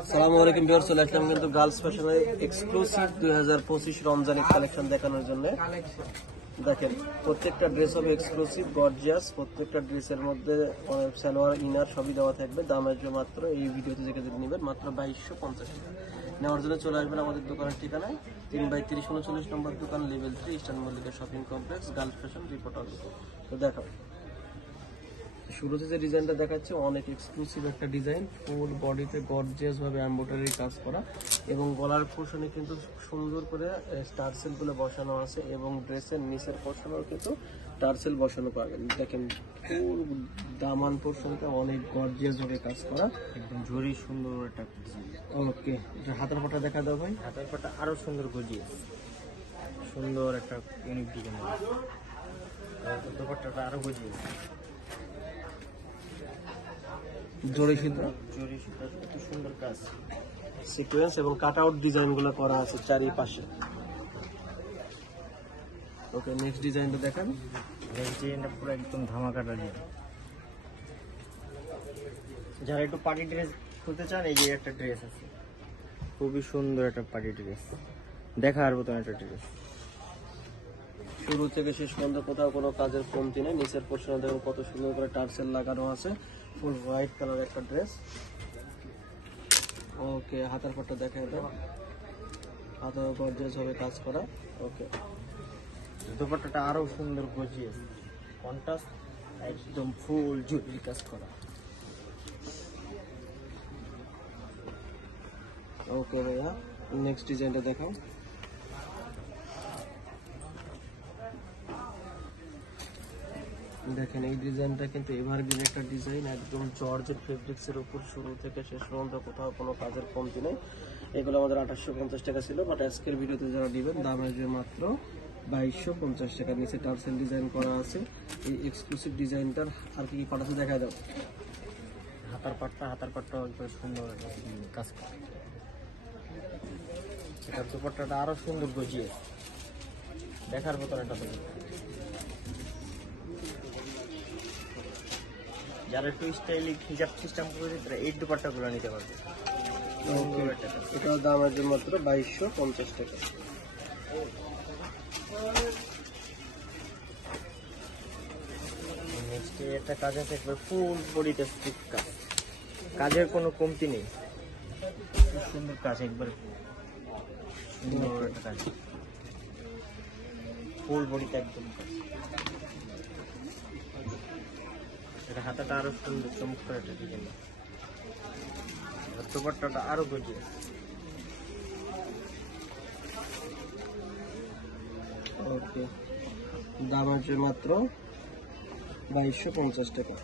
আসসালামু আলাইকুম ভিউয়ার্স, চলে আসলাম কিন্তু গার্লস ফ্যাশনের এক্সক্লুসিভ 2025 রমজানের কালেকশন দেখানোর জন্য। দেখেন, প্রত্যেকটা ড্রেস হবে এক্সক্লুসিভ গর্জিয়াস। প্রত্যেকটা ড্রেসের মধ্যে সালোয়ার ইনার সবই দেওয়া থাকবে। দাম আসবে মাত্র, এই ভিডিওতে যেটা নেবেন মাত্র 2250 টাকা। নেওয়ার জন্য চলে আসবেন আমাদের দোকানের ঠিকানায় 3/30 39 নম্বর দোকান, level 3, eastern Mallika shopping complex, girls fashion reporter. তো দেখো, শুরুতে যে ডিজাইনটা দেখাচ্ছে অনেক এক্সক্লুসিভ একটা ডিজাইন, ফুল বডিতে গর্জিয়াস ভাবে এমব্রয়ডারি কাজ করা এবং গলার পোর্শনে কিন্তু সুন্দর করে টার্সেল গুলো বসানো আছে এবং ড্রেসের নিচের পোর্শনেও কিন্তু টার্সেল বসানো পাবেন। দেখেন, ফুল দামান পোর্শনটা অনেক গর্জিয়াস ভাবে কাজ করা, একদম জরি সুন্দর একটা ডিজাইন। ওকে, এটা হাতের পাটা দেখা দাও ভাই। হাতের পাটা আরো সুন্দর গর্জিয়াস, সুন্দর একটা ইউনিক ডিজাইন। দুপাট্টাটা আরো গর্জিয়াস, জরি সুতা, জরি সুতার এত সুন্দর কাজ, সিকোয়েন্স এবং কাট আউট ডিজাইন গুলো করা আছে চারিপাশে। ওকে, নেক্সট ডিজাইনটা দেখেন। নেক্সট ডিজাইনটা পুরো একদম ধামাকাটা ডিজাইন। যারা একটু পার্টি ড্রেস খুলতে চান, এই যে একটা ড্রেস আছে, খুবই সুন্দর একটা পার্টি ড্রেস, দেখার মতন একটা ড্রেস। শুরু থেকে শেষ পর্যন্ত কোথাও কোনো কাজের কমতি নেই। নিচের পোর্শনে দেখুন কত সুন্দর করে টার্সেল লাগানো আছে, ফুল হোয়াইট কালার একটা ড্রেস। ওকে, হাতার পাটটা দেখায় দাও, হাতার গর্জিয়াস ভাবে কাজ করা। ওকে, দুপাট্টাটা আরো সুন্দর গর্জিয়াস, কন্ট্রাস্ট একদম ফুল জরি কাজ করা। ওকে ভাইয়া, নেক্সট ডিজাইনটা দেখাও। দেখেন, এই ডিজাইনটা কিন্তু এভারগ্রিন একটা ডিজাইন, একদম জর্জেট ফেব্রিক্স এর উপর শুরু থেকে শেষ পর্যন্ত কোথাও কোনো কাজের কমতি নেই। এগুলো আমাদের 2850 টাকা ছিল, বাট আজকের ভিডিওতে যারা দিবেন দাম আসবে মাত্র 2250 টাকা। নিচে টার্সেল ডিজাইন করা আছে। এই এক্সক্লুসিভ ডিজাইনটার আর কি কি পাঠাতে দেখা দাও। হাতার পাটটা একদম সুন্দর কাজ করা। সেটার দুপাট্টাটা আরো সুন্দর গজিয়ে, দেখার মতন একটা দুপাট্টা। যারা একটু স্টাইলিশ হিজাব সিস্টেম করে তারা এই দুপাট্টাগুলো নিতে পারবে। এটার দাম আসবে মাত্র 2250 টাকা। নেক্সট একটা কাজ আছে, একবার ফুল বডিতে স্টিক কাজ, কাজের কোনো কমতি নেই, খুব সুন্দর কাজ, একবার সুন্দর একটা কাজ, ফুল বডিতে একদম কাজ। এটা হাতাটা আরো সুন্দর চমৎকার একটা ডিজাইন, দুপাট্টাটা আরো গর্জিয়াস। ওকে, দাম আসবে মাত্র 2250 টাকা।